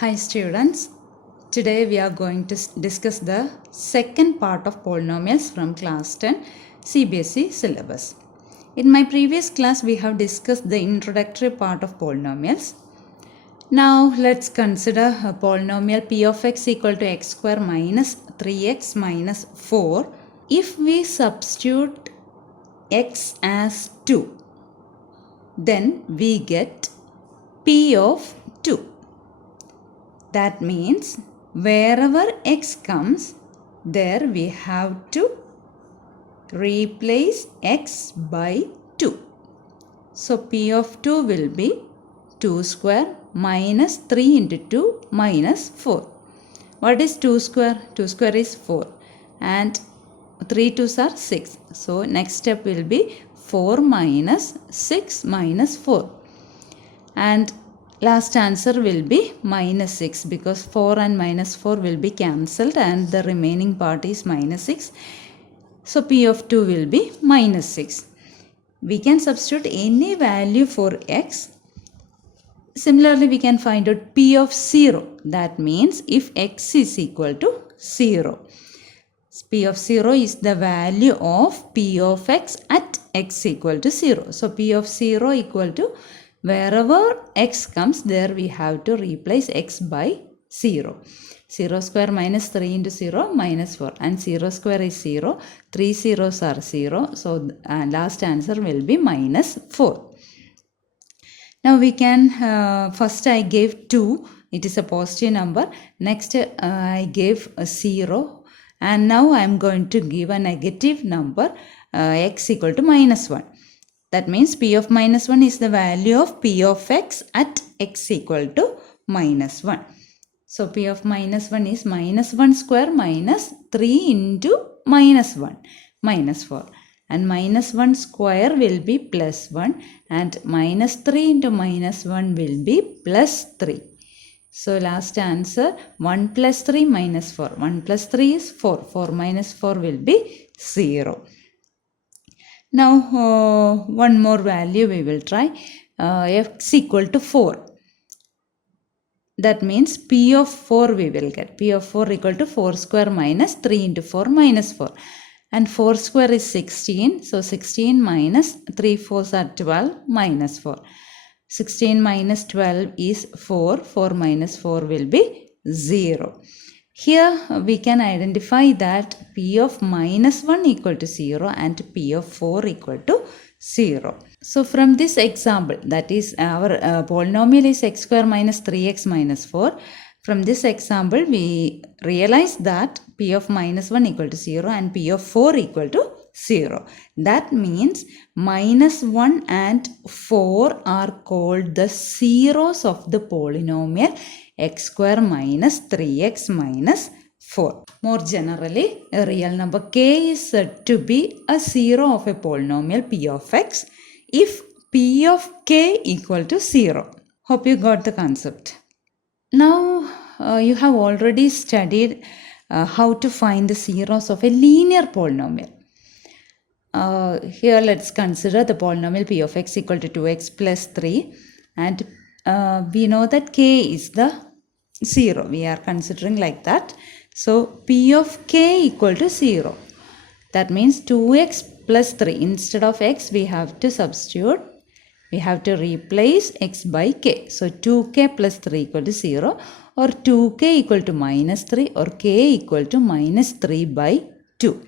Hi students, today we are going to discuss the second part of polynomials from class 10 CBSE syllabus. In my previous class we have discussed the introductory part of polynomials. Now let's consider a polynomial p of x equal to x square minus 3x minus 4. If we substitute x as 2, then we get p of 2. That means wherever x comes, there we have to replace x by 2. So p of 2 will be 2 square minus 3 into 2 minus 4. What is 2 square? 2 square is 4 and 3 2s are 6. So next step will be 4 minus 6 minus 4. And last answer will be minus 6 because 4 and minus 4 will be cancelled and the remaining part is minus 6. So p of 2 will be minus 6. We can substitute any value for x. Similarly, we can find out p of 0. That means if x is equal to 0. P of 0 is the value of p of x at x equal to 0. So p of 0 equal to wherever x comes, there we have to replace x by 0. 0 square minus 3 into 0 minus 4 and 0 square is 0. 3 zeros are 0. So last answer will be minus 4. Now we can, first I gave 2. It is a positive number. Next I gave a 0. And now I am going to give a negative number x equal to minus 1. That means p of minus 1 is the value of p of x at x equal to minus 1. So p of minus 1 is minus 1 square minus 3 into minus 1 minus 4. And minus 1 square will be plus 1 and minus 3 into minus 1 will be plus 3. So last answer 1 plus 3 minus 4. 1 plus 3 is 4. 4 minus 4 will be 0. Now one more value we will try. X equal to 4. That means p of 4 we will get. P of 4 equal to 4 square minus 3 into 4 minus 4. And 4 square is 16. So 16 minus 3 4s are 12 minus 4. 16 minus 12 is 4. 4 minus 4 will be 0. Here we can identify that p of minus 1 equal to 0 and p of 4 equal to 0. So from this example, that is our polynomial is x square minus 3x minus 4. From this example, we realize that p of minus 1 equal to 0 and p of 4 equal to 0. That means minus 1 and 4 are called the zeros of the polynomial x square minus 3x minus 4. More generally, a real number k is said to be a zero of a polynomial p of x if p of k equal to 0. Hope you got the concept. Now you have already studied how to find the zeros of a linear polynomial. Here let's consider the polynomial p of x equal to 2x plus 3 and we know that k is the 0. We are considering like that. So p of k equal to 0. That means 2x plus 3. Instead of x we have to substitute. We have to replace x by k. So 2k plus 3 equal to 0 or 2k equal to minus 3 or k equal to minus 3 by 2.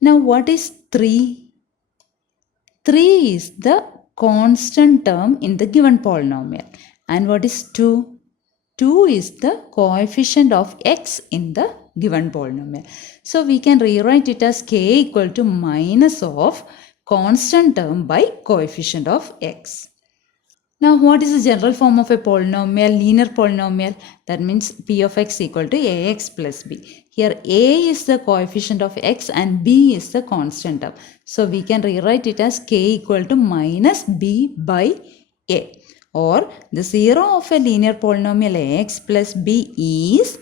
Now what is 3? 3 is the constant term in the given polynomial. And what is 2? 2 is the coefficient of x in the given polynomial. So we can rewrite it as k equal to minus of constant term by coefficient of x. Now what is the general form of a polynomial, linear polynomial? That means p of x equal to ax plus b. Here a is the coefficient of x and b is the constant term. So we can rewrite it as k equal to minus b by a. Or the zero of a linear polynomial ax plus b is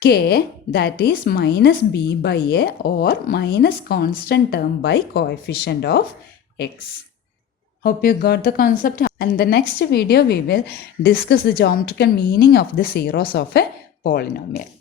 k, that is minus b by a or minus constant term by coefficient of x. Hope you got the concept. And the next video we will discuss the geometrical meaning of the zeros of a polynomial.